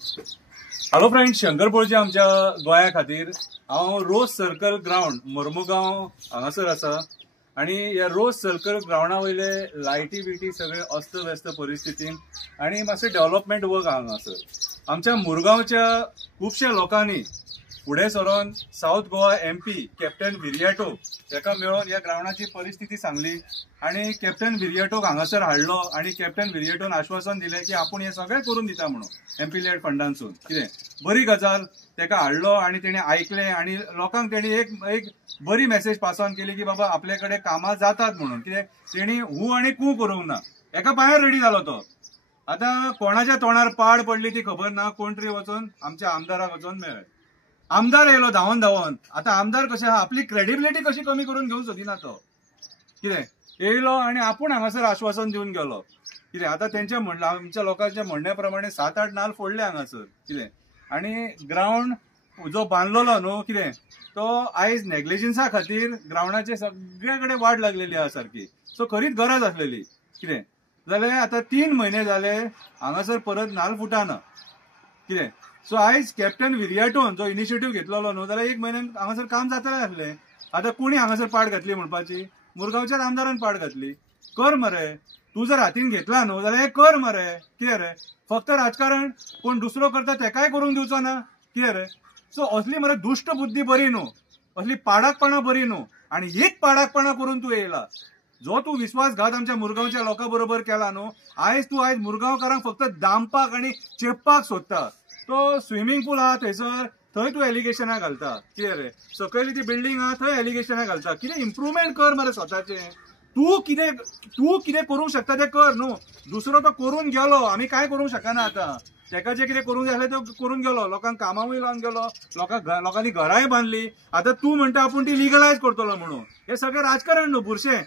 Hello friends, Shankar पळजी आमच्या गोंया खातीर हांव रोज सर्कल ग्राउंड मोर्मुगांव हांगासर आसा आणि ह्या रोज सर्कल ग्राउंडा वयले लायटी बिटी सगळे अस्त व्यस्त परिस्थितीन आणि मातशें डेव्हलपमेंट वर्क हांगासर आमच्या मुरगांवच्या खुबश्या लोकांनी फुडें सरून south Goa MP captain Viriato ताका मेळोन ह्या ग्राउंडाची परिस्थिती सांगली आणि कॅप्टन विरियाटोक हांगासर हाडलो आणि कॅप्टन विरियाटोन आश्वासन दिलें की आपूण हे सगळें करून दिता म्हणून MP लेड फंडांसून कितें बरी गजाल ताका हाडलो आणि तेणें आयकलें आणि लोकांक तेणी एक बरी मेसेज पास ऑन केली की बाबा आपले कडेन कामां जातात म्हणून कितें तेणी हू आणि कू करूंक ना एका पांयार रेडी जालो तो। आता कोणाच्या तोंडार पाड पडली ती खबर ना, कोण तरी वचून आमच्या आमदाराक वचून मेळ्ळे। आमदार येयलो धांवन धांवन। आता आमदार कशें आहा, आपली क्रेडिबिलिटी कशी कमी करून घेवंक सोदिना तो कितें येयलो आणि आपूण हांगासर आश्वासन दिवन गेलो कितें। आता तेंच्या आमच्या लोकांच्या म्हणण्या प्रमाणे 7-8 नाल्ल फोडले हांगासर कितें आणि ग्राउंड जो बांदलेलो न्हू कितें तो आयज नेग्लिजन्सा खातीर ग्राउंडाचे सगळे कडेन वाट लागलेली आहा सारकी। सो खरीच गरज आसलेली कितें जाल्यार आता 3 म्हयने जाले हांगासर परत नाल्ल फुटाना कितें। सो आयज कॅप्टन विरियाटोन जो इनिशिएटिव्ह घेतलेलो न्हू जाल्यार 1 म्हयन्यान हांगासर काम जातलें आसलें। आता कोणी हांगासर पाड घातली म्हणपाची, मुरगांवच्याच आमदारान पाड घातली। कर मरे, तू जर हातीन घेतला न्हू जाल्यार हे कर मरे कितें रे, फक्त राजकारण कोण दुसरो करता तेकाय करूंक दिवचो ना कितें रे। सो असली मरे दुष्ट बुद्धी बरी न्हू, असली पाडाकपणां बरी न्हू आणि हीच पाडाकपणां करून तू येयला। जो तू विश्वासघात आमच्या मुरगांवच्या लोकां बरोबर केला न्हू, आयज मुरगांवकारांक फक्त दामपाक आणि चेपपाक सोदता। तो स्विमींग पूल आहा थंयसर, थंय तू एलिगेशनां घालता कितें रे, सकयली ती बिल्डींग आहा थंय एलिगेशनां घालता। कितें इम्प्रुवमेंट कर मरे स्वताचें, तू कितें करूंक शकता तें कर न्हू। दुसरो तो करून गेलो, आमी काय करूंक शकना आता। तेका जे कितें करूंक जाय आसलें तें करून गेलो, लोकांक कामांकूय लावन गेलो, लोकांनी घरांय बांदली। आता तू म्हणटा आपूण ती लिगलायज करतलो म्हणून, हे सगळें राजकारण न्हू, बुरशें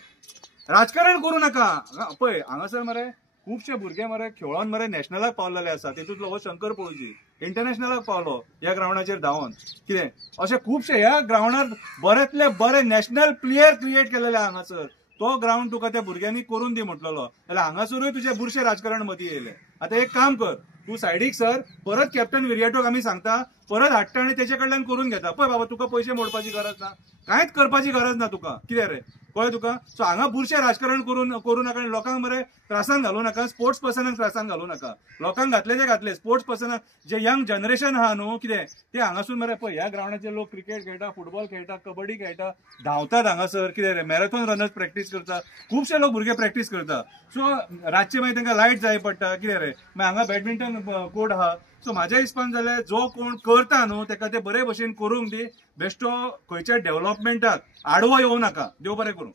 राजकारण करूं नाका। पळय हांगासर मरे खुबशे भुरगे मरे खेळोन मरे नॅशनलाक पावलेले आसा, तेतूंतलो हो शंकर पळजी इंटरनॅशनलाक पावलो ह्या ग्राउंडाचेर धांवन कितें। अशे खुबशे ह्या ग्राउंडार बरेंतले बरे नॅशनल प्लेयर क्रिएट केलेले हांगासर। तो ग्राउंड तुका त्या भुरग्यांनी करून दी म्हटलेलो जाल्यार हांगासरूय तुजे बुरशे राजकारण मदीं येयले। आता एक काम कर, तू सायडीक सर, परत कॅप्टन विरियाटोक आमी सांगता परत हाडटा आणि तेचे कडल्यान करून घेता। पळय बाबा, तुका पयशे मोडपाची गरज ना, कांयच करपाची गरज ना तुका कितें रे, कळ्ळें तुका। सो हांगा बुरशे राजकारण करूं नाका आनी लोकांक मरे त्रासान घालूं नाका, स्पोर्ट्स पर्सनाक त्रासान घालूं नाका। लोकांक घातले ते घातले, स्पोर्ट्स पर्सनाक जे यंग जनरेशन आहा न्हू कितें ते हांगासून मरे पळय ह्या ग्राउंडाचेर लोक क्रिकेट खेळटा, फुटबॉल खेळटा, कबड्डी खेळटा, धांवतात हांगासर कितें रे, मॅरेथॉन रनर्स प्रॅक्टीस करता, खुबशे लोक भुरगे प्रॅक्टीस करता। सो रातचे मागीर तांकां लायट जाय पडटा कितें रे, मागीर हांगा बॅडमिंटन कोर्ट आहा। सो म्हाज्या हिसपान जाल्यार जो कोण करता न्हू तेका ते बरे भशेन करूंक दी, बेश्टो खंयच्या डेव्हलपमेंटाक आडवो येवं नाका। देव बरें करूं।